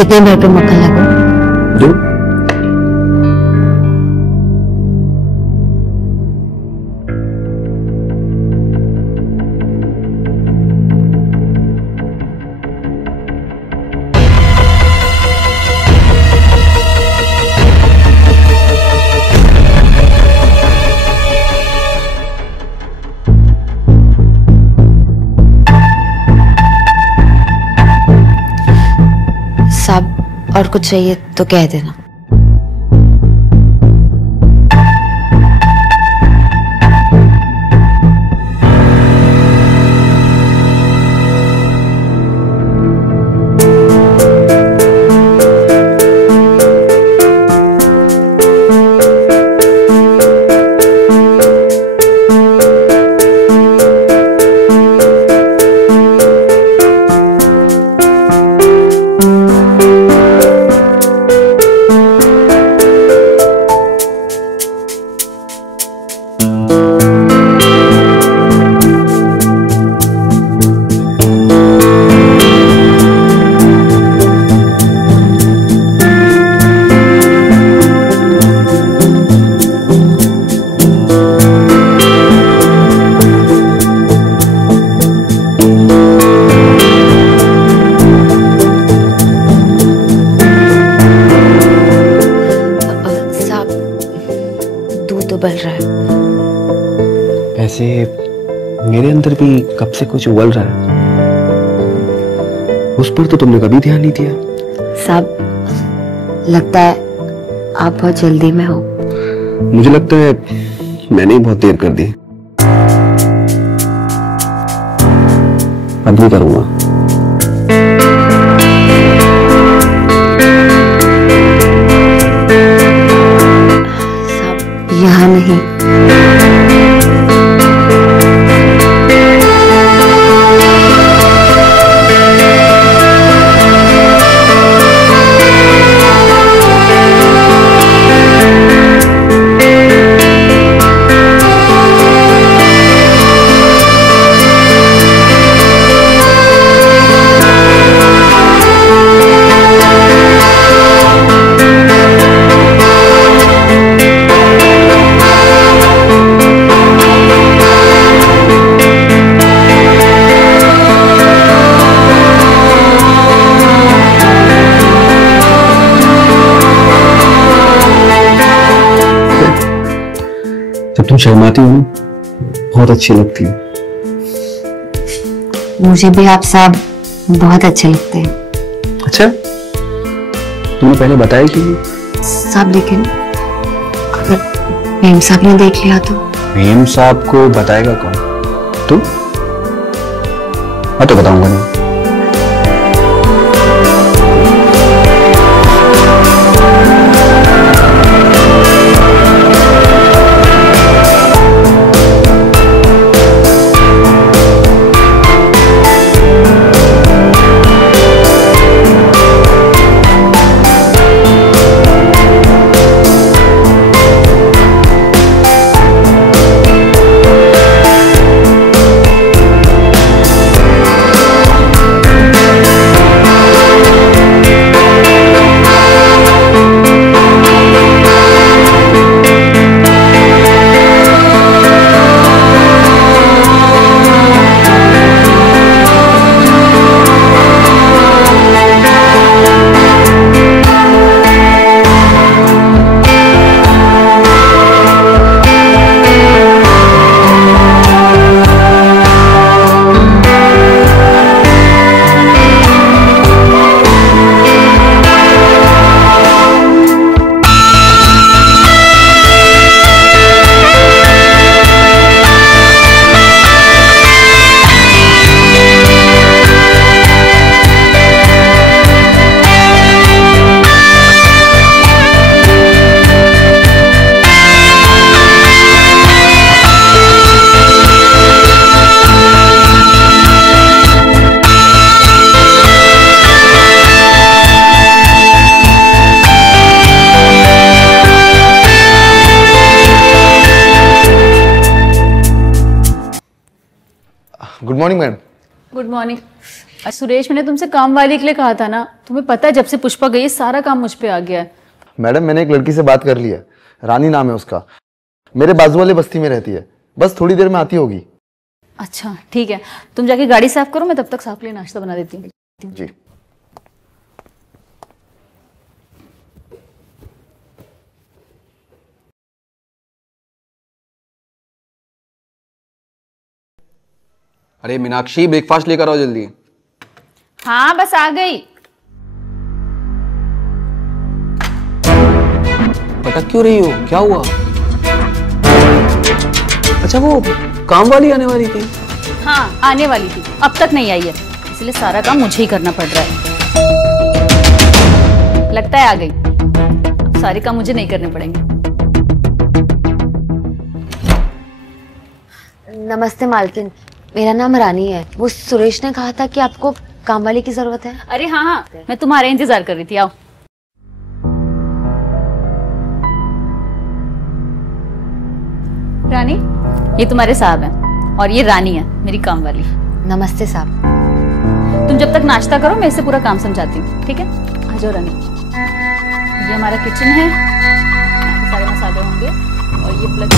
कितने बार पे मक्खन लगो? 2। साहब और कुछ चाहिए तो कह देना। उबल रहा है। ऐसे मेरे अंदर भी कब से कुछ उबल रहा है। उस पर तो तुमने कभी ध्यान नहीं दिया। साहब लगता है आप बहुत जल्दी में हो। मुझे लगता है मैंने ही बहुत देर कर दी। अब भी करूंगा। साहब यहाँ नहीं। जब तुम शर्माती हो बहुत अच्छी लगती है। मुझे भी आप साहब बहुत अच्छे लगते हैं। अच्छा तुमने पहले बताया कि साहब लेकिन अगर मेम साहब ने देख लिया तो? मेम साहब को बताएगा कौन? तुम? मैं तो बताऊंगा नहीं। Good morning madam. Good morning. Suresh, मैंने तुमसे काम वाली के लिए कहा था ना। तुम्हें पता है जब से पुष्पा गई सारा काम मुझ पे आ गया है। मैडम मैंने एक लड़की से बात कर ली है, रानी नाम है उसका, मेरे बाजू वाले बस्ती में रहती है, बस थोड़ी देर में आती होगी। अच्छा ठीक है, तुम जाके गाड़ी साफ करो, मैं तब तक साफ के लिए नाश्ता बना देती हूँ। जी। अरे मीनाक्षी, ब्रेकफास्ट लेकर आओ जल्दी। हाँ बस आ गई। भटक क्यों रही हो, क्या हुआ? अच्छा वो काम वाली आने वाली थी? हाँ आने वाली थी, अब तक नहीं आई है, इसलिए सारा काम मुझे ही करना पड़ रहा है। लगता है आ गई, अब सारे काम मुझे नहीं करने पड़ेंगे। नमस्ते मालकिन, मेरा नाम रानी है। वो सुरेश ने कहा था कि आपको काम वाली की जरूरत है। अरे हाँ हाँ, मैं तुम्हारा इंतजार कर रही थी, आओ। रानी, ये तुम्हारे साहब हैं और ये रानी है मेरी काम वाली। नमस्ते साहब। तुम जब तक नाश्ता करो मैं इसे पूरा काम समझाती हूँ, ठीक है? आ जाओ रानी। ये हमारा किचन है, यहाँ पे सारे मसाले होंगे और ये प्लग।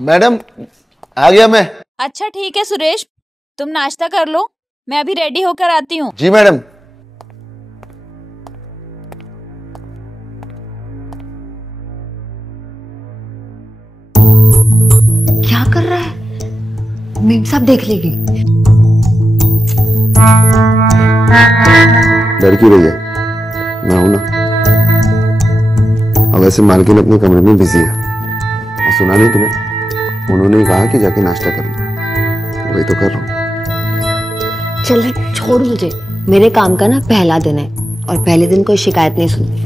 मैडम आ गया मैं। अच्छा ठीक है सुरेश, तुम नाश्ता कर लो, मैं अभी रेडी होकर आती हूँ। जी मैडम। क्या कर रहा है? मेम साहब देख लेगी। डर क्यों रही है, मैं हूं ना। अब वैसे मालकिन अपने कमरे में बिजी है, और सुना नहीं तुम्हें, उन्होंने ही कहा कि जाके नाश्ता कर लो, वही तो कर रहा हूँ। चल छोड़ मुझे, मेरे काम का ना पहला दिन है और पहले दिन कोई शिकायत नहीं सुनती।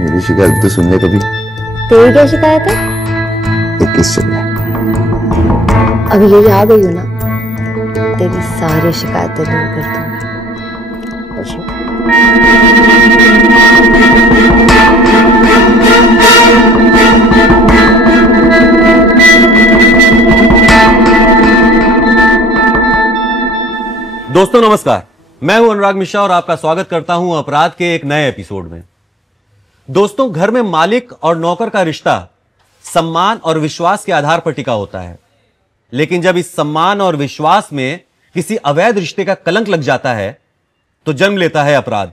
मेरी शिकायत तो सुन ले कभी। तेरी क्या शिकायत है? 21 चल रहा। अभी ये आ गई हो ना, तेरी सारी शिकायतें दूर कर दूंगी। अच्छा। दोस्तों नमस्कार, मैं हूं अनुराग मिश्रा और आपका स्वागत करता हूं अपराध के एक नए एपिसोड में। दोस्तों, घर में मालिक और नौकर का रिश्ता सम्मान और विश्वास के आधार पर टिका होता है, लेकिन जब इस सम्मान और विश्वास में किसी अवैध रिश्ते का कलंक लग जाता है तो जन्म लेता है अपराध।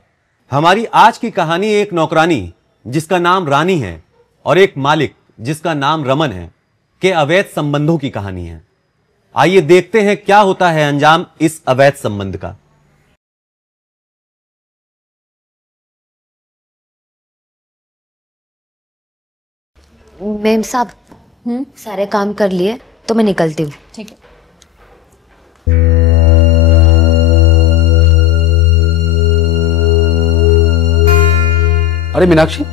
हमारी आज की कहानी एक नौकरानी जिसका नाम रानी है और एक मालिक जिसका नाम रमन है के अवैध संबंधों की कहानी है। आइए देखते हैं क्या होता है अंजाम इस अवैध संबंध का। मेम साहब, सारे काम कर लिए तो मैं निकलती हूँ। ठीक है। अरे मीनाक्षी,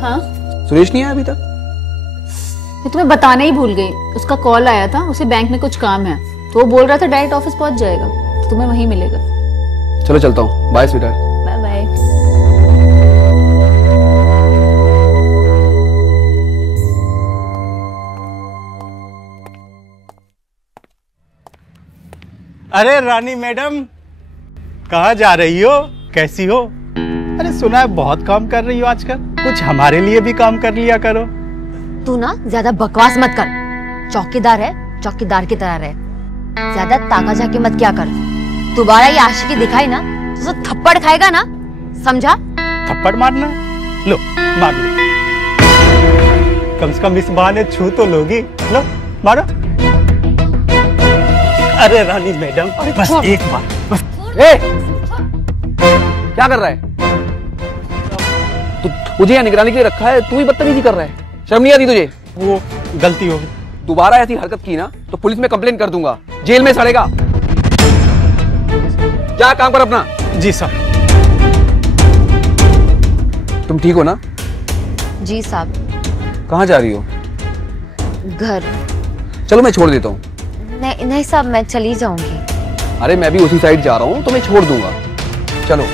हाँ सुरेश नहीं आया अभी तक? मैं तुम्हें बताना ही भूल गई, उसका कॉल आया था, उसे बैंक में कुछ काम है तो वो बोल रहा था डायरेक्ट ऑफिस पहुंच जाएगा, तो तुम्हें वहीं मिलेगा। चलो चलता हूँ, बाय स्वीटहार्ट। Bye bye. अरे रानी मैडम, कहाँ जा रही हो, कैसी हो? अरे सुना है बहुत काम कर रही हो आजकल, कुछ हमारे लिए भी काम कर लिया करो। तू ना ज्यादा बकवास मत कर, चौकीदार है चौकीदार की तरह रहे, ज्यादा ताका झाकी मत क्या कर। दोबारा ये आशिकी दिखाई ना तो थप्पड़ खाएगा ना, समझा? थप्पड़ मारना? लो मार लो, कम से कम इस बहाने छू तो लोगी। लो मारो। अरे रानी मैडम, बस एक बार बस। क्या कर रहा है तू? मुझे यहाँ निगरानी के लिए रखा है, तू ही बदतमीजी कर रहा है, शर्म नहीं आती तुझे? वो गलती हो गई। दोबारा ऐसी हरकत की ना तो पुलिस में कंप्लेन कर दूंगा, जेल में सड़ेगा। जा काम कर अपना। जी साहब। तुम ठीक हो ना? जी साहब। कहाँ जा रही हो? घर। चलो मैं छोड़ देता हूँ। नहीं नहीं साहब, मैं चली जाऊंगी। अरे मैं भी उसी साइड जा रहा हूँ, तो मैं छोड़ दूंगा। चलो।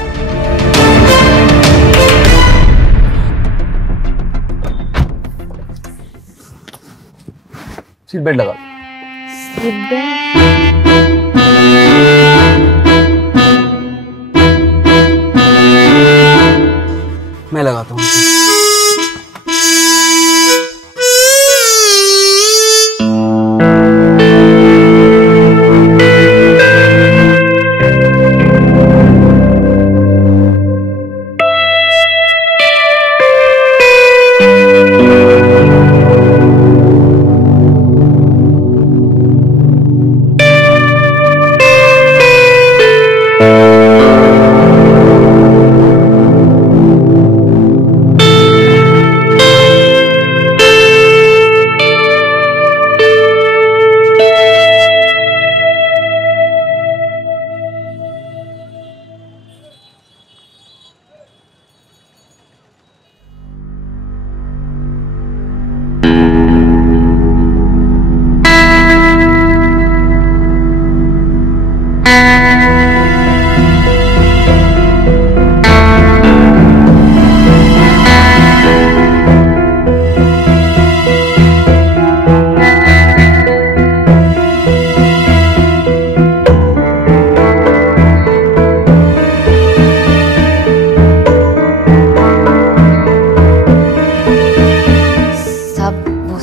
सीट बेल्ट लगा। Seat belt? मैं लगाता हूँ।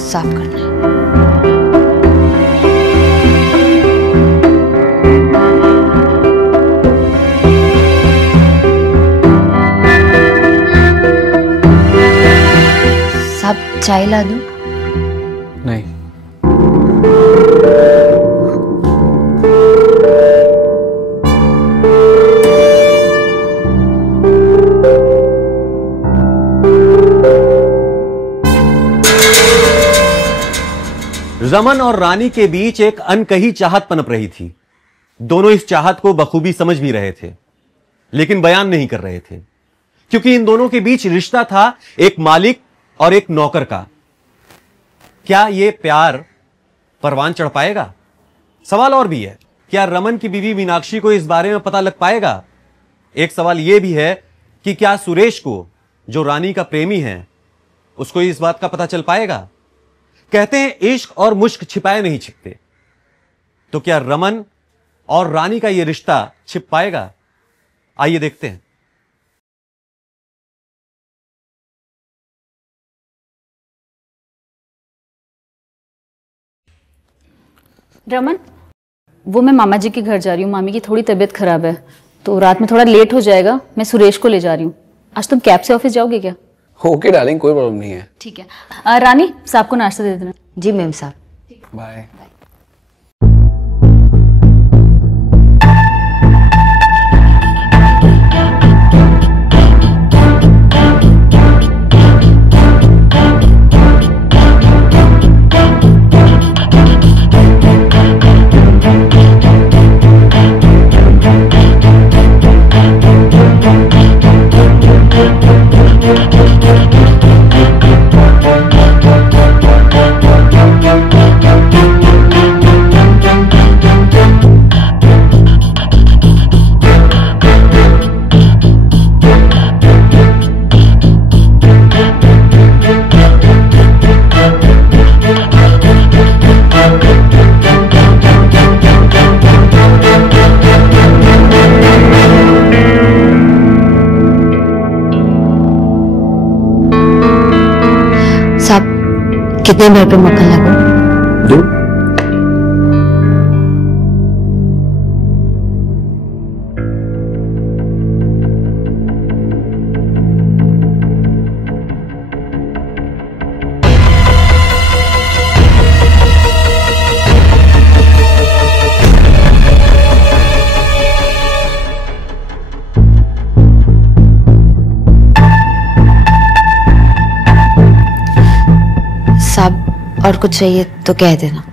साफ करना है। साहब चाय ला दूं? नहीं। रमन और रानी के बीच एक अनकही चाहत पनप रही थी। दोनों इस चाहत को बखूबी समझ भी रहे थे, लेकिन बयान नहीं कर रहे थे, क्योंकि इन दोनों के बीच रिश्ता था एक मालिक और एक नौकर का। क्या यह प्यार परवान चढ़ पाएगा? सवाल और भी है, क्या रमन की बीवी मीनाक्षी को इस बारे में पता लग पाएगा? एक सवाल यह भी है कि क्या सुरेश को, जो रानी का प्रेमी है, उसको इस बात का पता चल पाएगा? कहते हैं इश्क और मुश्क छिपाए नहीं छिपते, तो क्या रमन और रानी का यह रिश्ता छिप पाएगा? आइए देखते हैं। रमन, वो मैं मामा जी के घर जा रही हूँ। मामी की थोड़ी तबीयत खराब है, तो रात में थोड़ा लेट हो जाएगा। मैं सुरेश को ले जा रही हूँ। आज तुम कैब से ऑफिस जाओगे क्या? ओके डार्लिंग, कोई प्रॉब्लम नहीं है। ठीक है। रानी, साहब को नाश्ता दे देना। जी मैम साहब। बाय। कितने भर पे मक्खन लगो? 2। और कुछ चाहिए तो कह देना।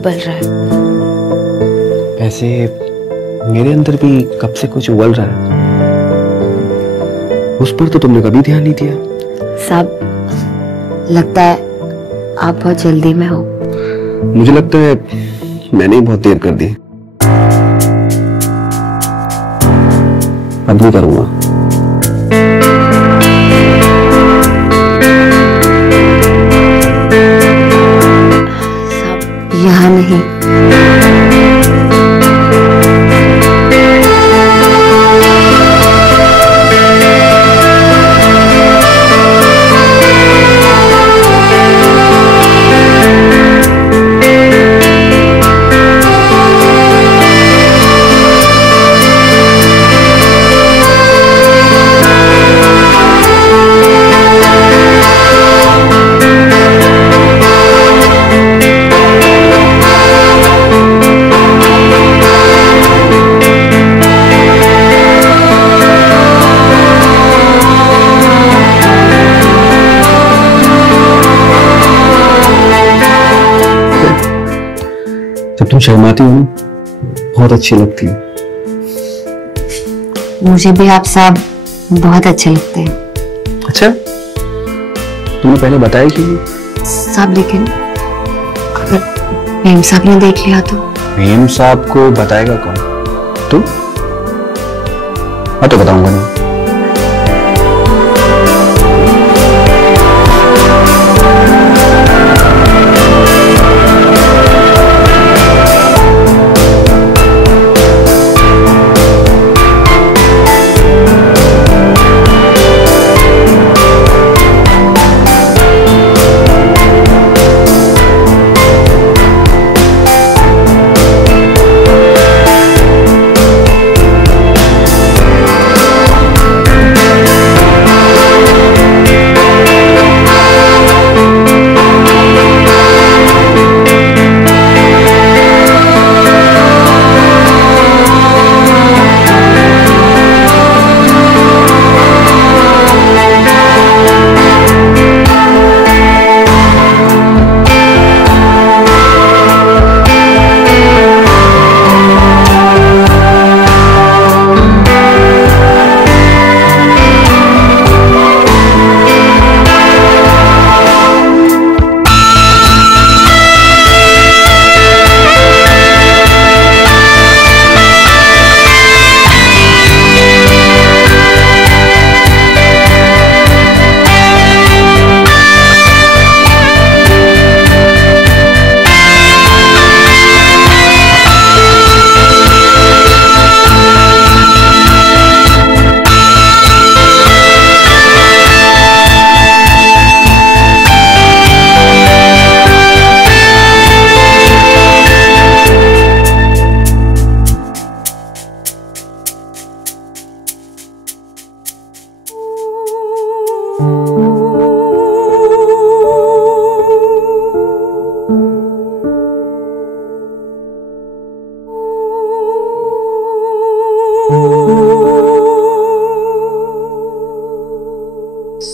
उबल रहा है। ऐसे मेरे अंदर भी कब से कुछ उबल रहा है। उस पर तो तुमने कभी ध्यान नहीं दिया। साहब, लगता है आप बहुत जल्दी में हो। मुझे लगता है मैंने ही बहुत देर कर दी। अब भी करूंगा। साहब, यहाँ नहीं। जब तुम शर्माती हो बहुत अच्छी लगती है। मुझे भी आप साहब बहुत अच्छे लगते हैं। अच्छा, तुमने पहले बताया क्यों नहीं? साहब, लेकिन अगर मेम साहब ने देख लिया तो? मेम साहब को बताएगा कौन? तुम? मैं तो बताऊंगा नहीं।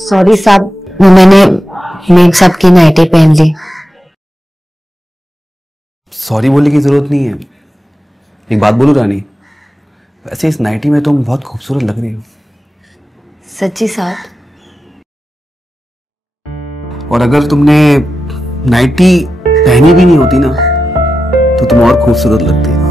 सॉरी साहब, वो मैंने मेम साहब की नाइटी पहन ली। सॉरी बोलने की जरूरत नहीं है। एक बात बोलूं रानी, वैसे इस नाइटी में तुम बहुत खूबसूरत लग रही हो। सच्ची साहब? और अगर तुमने नाइटी पहनी भी नहीं होती ना तो तुम और खूबसूरत लगती है।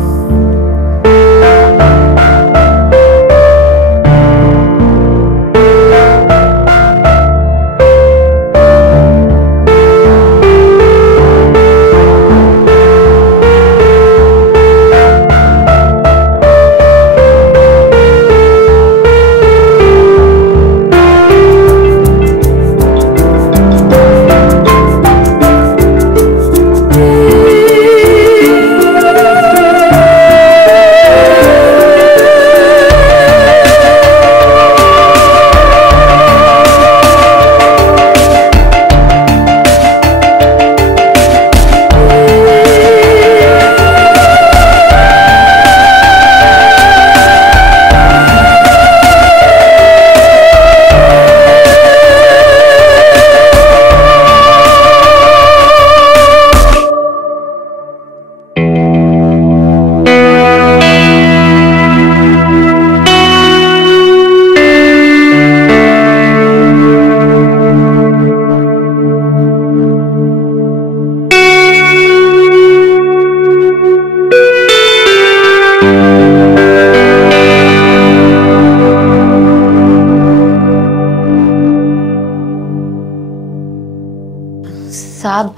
साहब,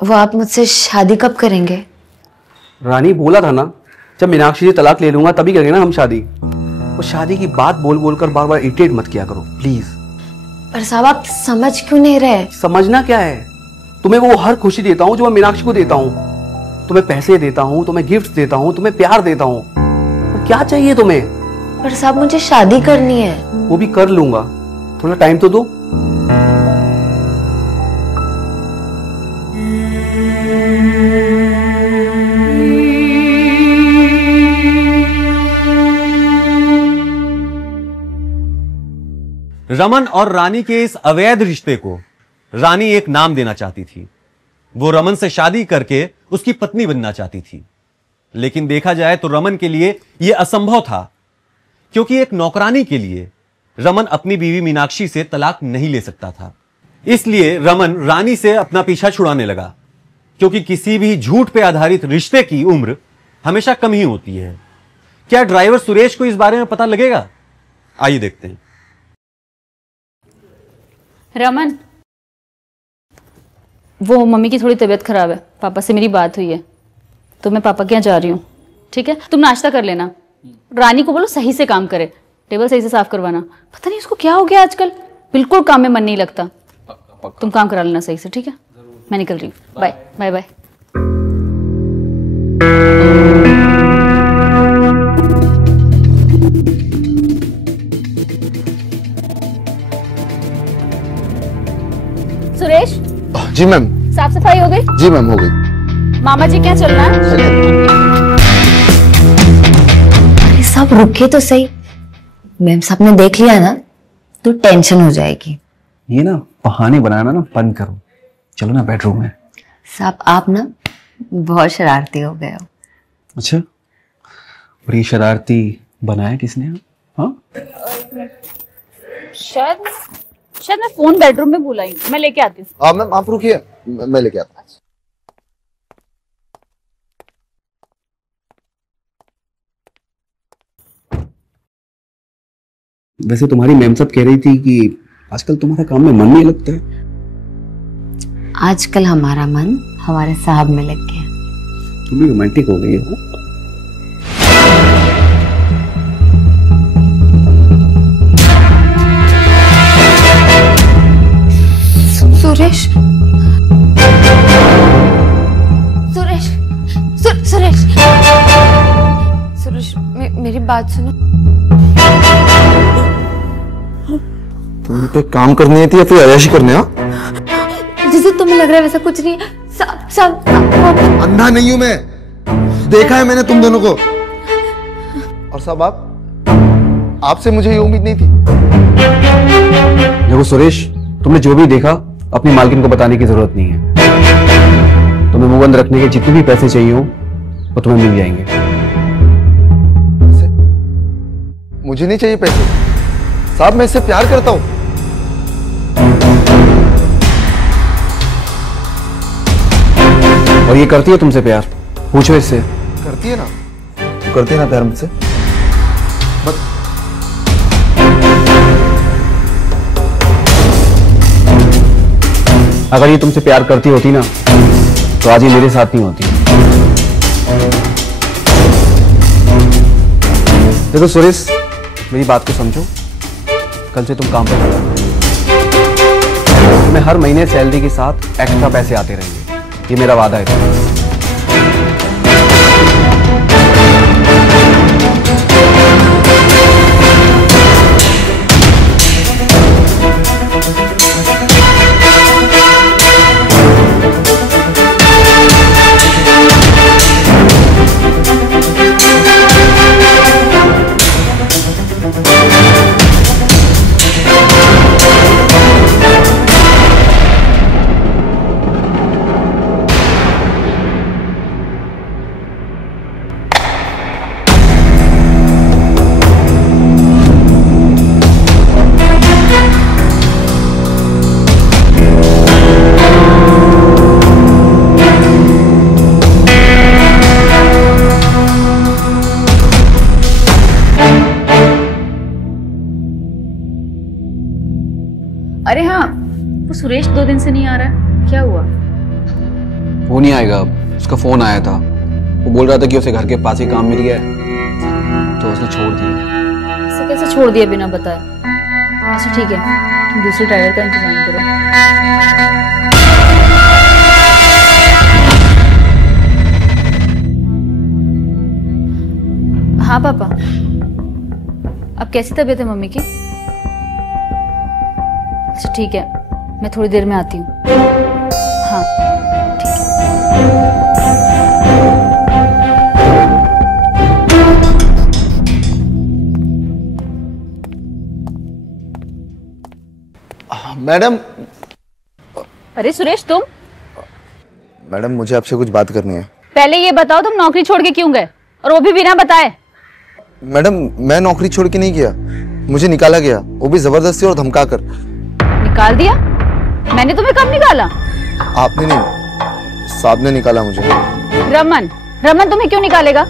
वो आप मुझसे शादी कब करेंगे? रानी बोला था ना, जब मीनाक्षी से तलाक ले लूंगा तभी करेंगे ना हम शादी। वो शादी की बात बोल बोल कर बार बार इरिटेट मत किया करो प्लीज। पर साहब आप समझ क्यों नहीं रहे? समझना क्या है, तुम्हें वो हर खुशी देता हूँ जो मैं मीनाक्षी को देता हूँ। तुम्हें पैसे देता हूँ, तुम्हें गिफ्ट देता हूँ, तुम्हें प्यार देता हूँ, तो क्या चाहिए तुम्हें? पर साहब मुझे शादी करनी है। वो भी कर लूंगा, थोड़ा टाइम तो दो। रमन और रानी के इस अवैध रिश्ते को रानी एक नाम देना चाहती थी। वो रमन से शादी करके उसकी पत्नी बनना चाहती थी, लेकिन देखा जाए तो रमन के लिए यह असंभव था, क्योंकि एक नौकरानी के लिए रमन अपनी बीवी मीनाक्षी से तलाक नहीं ले सकता था। इसलिए रमन रानी से अपना पीछा छुड़ाने लगा, क्योंकि किसी भी झूठ पे आधारित रिश्ते की उम्र हमेशा कम ही होती है। क्या ड्राइवर सुरेश को इस बारे में पता लगेगा? आइए देखते हैं। रमन, वो मम्मी की थोड़ी तबीयत खराब है, पापा से मेरी बात हुई है, तो मैं पापा के यहाँ जा रही हूँ। ठीक है, तुम नाश्ता कर लेना। रानी को बोलो सही से काम करे, टेबल सही से साफ करवाना। पता नहीं उसको क्या हो गया आजकल, बिल्कुल काम में मन नहीं लगता। तुम काम करा लेना सही से, ठीक है? मैं निकल रही हूँ। Bye bye bye. सुरेश, जी मैम। साफ सफाई हो गई? जी मैम, हो गई। मामा जी क्या चलना है? अरे साहब रुके तो सही, मैम साहब ने देख लिया ना तो टेंशन हो जाएगी। ये ना बहाने बनाना ना बंद करो, चलो ना बेडरूम में। साहब आप ना बहुत शरारती हो गए हो। अच्छा, और ये शरारती बनाया किसने? हाँ, शायद मैं फोन बेडरूम में भूल आई, मैं लेके आती हूँ। मैम आप रुकिए, मैं लेके आता हूँ। वैसे तुम्हारी मैम सब कह रही थी कि आजकल तुम्हारा काम में मन नहीं लगता है। आजकल हमारा मन हमारे साहब में लग गया। तुम भी रोमांटिक हो गई हो। सुरेश, सुरेश, सुरेश, सुरेश, मेरी बात सुनो। तुम पे काम करनी है थी या फिर अय्याशी करने? जैसे तुम्हें लग रहा है वैसा कुछ नहीं है। सब अंधा नहीं हूं मैं, देखा है मैंने तुम दोनों को। और सब आपसे मुझे ये उम्मीद नहीं थी। देखो सुरेश, तुमने जो भी देखा अपनी मालकिन को बताने की जरूरत नहीं है। तुम्हें मुंह बंद रखने के जितने भी पैसे चाहिए हो वो तुम्हें मिल जाएंगे। मुझे नहीं चाहिए पैसे साहब, मैं इससे प्यार करता हूं। और ये करती है तुमसे प्यार? पूछो इससे। करती है ना, करती है ना प्यार मुझसे। बस अगर ये तुमसे प्यार करती होती ना तो आज ये मेरे साथ नहीं होती। देखो सुरेश, मेरी बात को समझो, कल से तुम काम पर लगा। तुम्हें हर महीने सैलरी के साथ एक्स्ट्रा पैसे आते रहेंगे, ये मेरा वादा है। अरे हाँ, वो सुरेश 2 दिन से नहीं आ रहा है, क्या हुआ? वो नहीं आएगा अब, उसका फोन आया था। वो बोल रहा था कि उसे घर के पास ही काम मिल गया है, तो उसने छोड़ दिया। इसे कैसे छोड़ दिया बिना बताए? अच्छा ठीक है, तुम दूसरे ड्राइवर का इंतजाम करो। हाँ पापा, अब कैसी तबीयत है मम्मी की? अच्छा ठीक है, मैं थोड़ी देर में आती हूँ। हाँ ठीक है। मैडम। अरे सुरेश तुम? मैडम मुझे आपसे कुछ बात करनी है। पहले ये बताओ तुम नौकरी छोड़ के क्यों गए, और वो भी बिना बताए? मैडम मैं नौकरी छोड़ के नहीं गया, मुझे निकाला गया, वो भी जबरदस्ती और धमका कर। निकाल दिया? मैंने तुम्हें कब निकाला? आपने नहीं, साहब ने निकाला मुझे। रमन, रमन तुम्हें क्यों निकालेगा?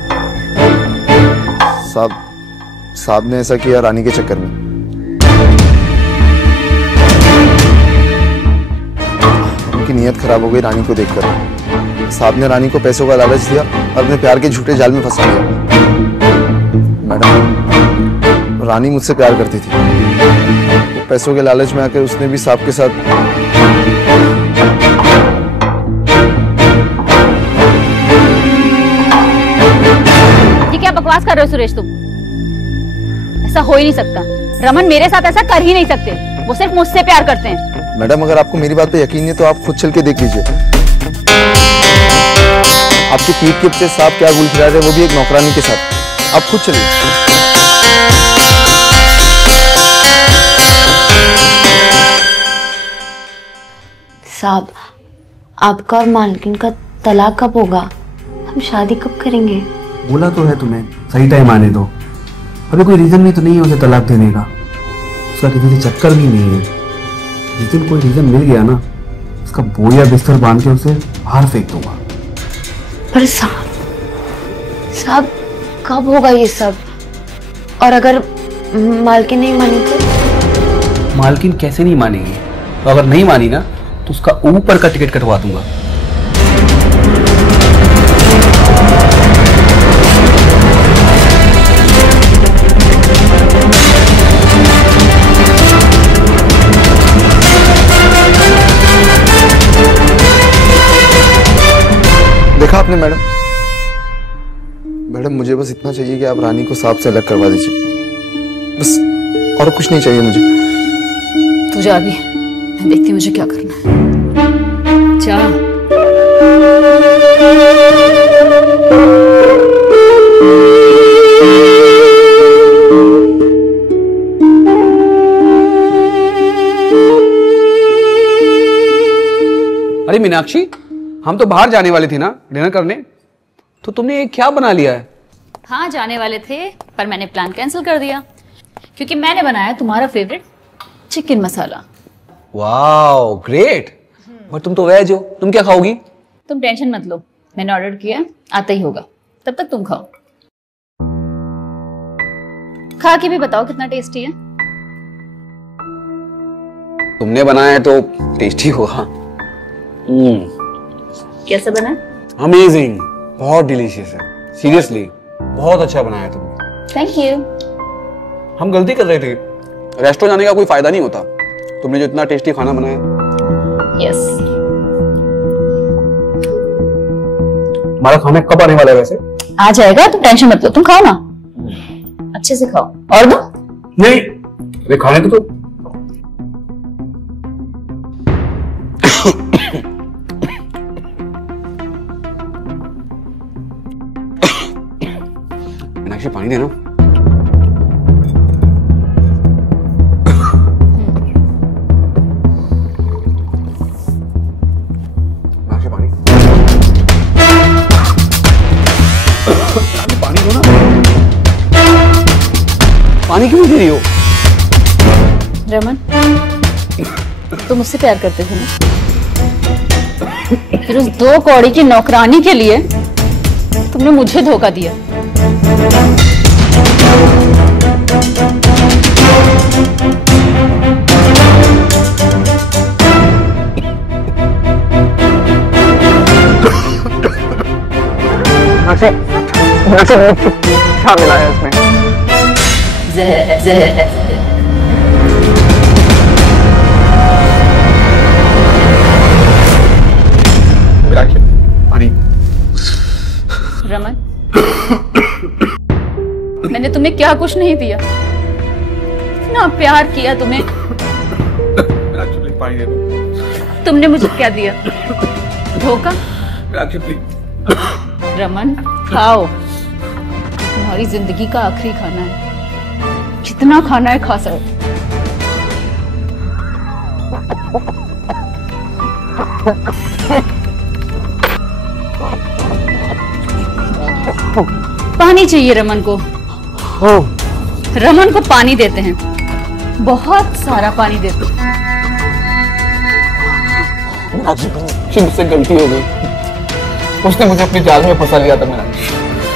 साहब ने ऐसा किया रानी के चक्कर में। उनकी नीयत खराब हो गई रानी को देखकर। साहब ने रानी को पैसों का लालच दिया और अपने प्यार के झूठे जाल में फंसा दिया। मैडम रानी मुझसे प्यार करती थी, तो पैसों के लालच में आकर उसने भी साहब के साथ। ये क्या बकवास कर रहे हो सुरेश तुम? ऐसा हो ही नहीं सकता। रमन मेरे साथ ऐसा कर ही नहीं सकते, वो सिर्फ मुझसे प्यार करते हैं। मैडम अगर आपको मेरी बात पे यकीन नहीं तो आप खुद चल के देख लीजिए। आपकी पीठ के पीछे साहब क्या गुल खिला रहे हैं, वो भी एक नौकरानी के साथ। आप खुद चलिए। साहब आपका और मालकिन का तलाक कब होगा? हम शादी कब करेंगे? बोला तो है तुम्हें, सही टाइम आने दो। अभी कोई रीजन भी तो नहीं है उसे तलाक देने का, उसका किसी से चक्कर भी नहीं है। जिस दिन कोई रीजन मिल गया ना, उसका बोरिया बिस्तर बांध के उसे बाहर फेंक दूंगा। पर साहब कब होगा ये सब? और अगर मालकिन नहीं मानी तो? मालकिन कैसे नहीं मानेगी? तो अगर नहीं मानी ना तो उसका ऊपर का टिकट कटवा दूंगा। देखा आपने मैडम? मैडम मुझे बस इतना चाहिए कि आप रानी को साहब से अलग करवा दीजिए, बस, और कुछ नहीं चाहिए मुझे। तू जा अभी, मैं देखती हूँ मुझे क्या करना है। जा। अरे मीनाक्षी, हम तो बाहर जाने वाले थे ना डिनर करने, तो तुमने ये क्या बना लिया है? हाँ जाने वाले थे, पर मैंने प्लान कैंसिल कर दिया क्योंकि मैंने बनाया तुम्हारा favourite chicken masala. Wow great. और तुम तो वेज हो, तुम क्या खाओगी? तुम टेंशन मत लो, मैंने ऑर्डर किया, आता ही होगा, तब तक तुम खाओ। खा के भी बताओ कितना टेस्टी है। तुमने बनाया है तो टेस्टी होगा। कैसा बना? अमेजिंग, बहुत डिलीशियस है, सीरियसली बहुत अच्छा बनाया तुमने। Thank you. हम गलती कर रहे थे, रेस्टोरेंट जाने का कोई फायदा नहीं होता, तुमने जो इतना टेस्टी खाना बनाया। यस। हमारा खाना कब आने वाला है वैसे? आ जाएगा, तुम टेंशन मत लो, तुम खाओ ना, अच्छे से खाओ। और दो? नहीं, अरे खाने तो मीनाक्षी पानी देना। मीनाक्षी पानी, पानी दो ना। पानी क्यों दे रही हो? रमन तुम मुझसे प्यार करते थे ना, फिर उस 2 कौड़ी की नौकरानी के लिए तुमने मुझे धोखा दिया। मीनाक्षी, मीनाक्षी क्या मिलाया इसमें? मीनाक्षी, पानी। रमन, मैंने तुम्हें क्या कुछ नहीं दिया, इतना प्यार किया तुम्हें। मीनाक्षी प्लीज पानी दे दो। तुमने मुझे क्या दिया? धोखा। मीनाक्षी प्लीज। रमन खाओ, तुम्हारी जिंदगी का आखिरी खाना है, जितना खाना है खा सको। पानी चाहिए रमन को। रमन को पानी देते हैं, बहुत सारा पानी देते हैं। मुझसे गलती हो गई, उसने मुझे अपनी जाल में फंसा लिया था। मीनाक्षी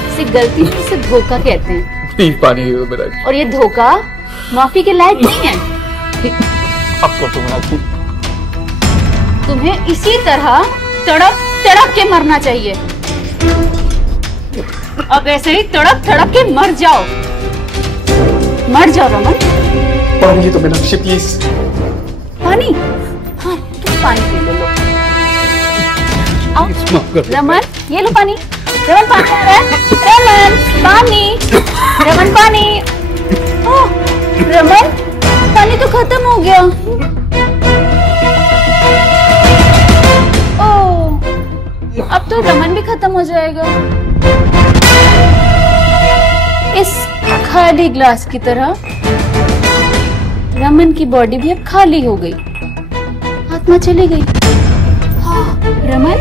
इसे गलती नहीं, इसे धोखा कहते हैं। प्लीज पानी दे दो मीनाक्षी। और ये धोखा माफी के लायक नहीं है। अब कर दो मीनाक्षी। तुम्हें इसी तरह तड़प तड़प के मरना चाहिए। अब ऐसे ही तड़प तड़प के मर जाओ, मर जाओ रमन। पानी तो मीनाक्षी प्लीज। पानी? हाँ तुम पानी पी लो। आओ रमन, ये लो पानी। रमन पानी आ रहा है। रमन पानी, रमन पानी। ओह रमन, पानी तो खत्म हो गया। ओह अब तो रमन भी खत्म हो जाएगा। इस खाली ग्लास की तरह रमन की बॉडी भी अब खाली हो गई, आत्मा चली गई। रमन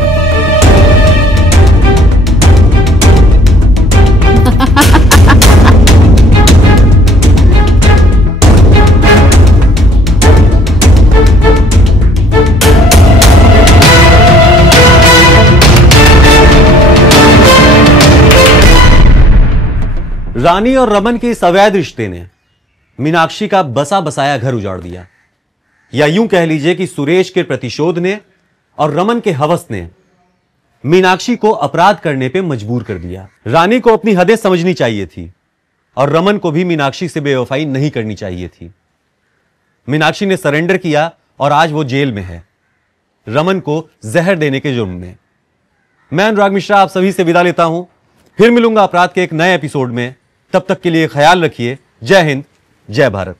रानी और रमन के इस अवैध रिश्ते ने मीनाक्षी का बसा बसाया घर उजाड़ दिया, या यूं कह लीजिए कि सुरेश के प्रतिशोध ने और रमन के हवस ने मीनाक्षी को अपराध करने पे मजबूर कर दिया। रानी को अपनी हदें समझनी चाहिए थी और रमन को भी मीनाक्षी से बेवफाई नहीं करनी चाहिए थी। मीनाक्षी ने सरेंडर किया और आज वो जेल में है, रमन को जहर देने के जुर्म में। मैं अनुराग मिश्रा आप सभी से विदा लेता हूं, फिर मिलूंगा अपराध के एक नए एपिसोड में। तब तक के लिए ख्याल रखिए। जय हिंद, जय भारत।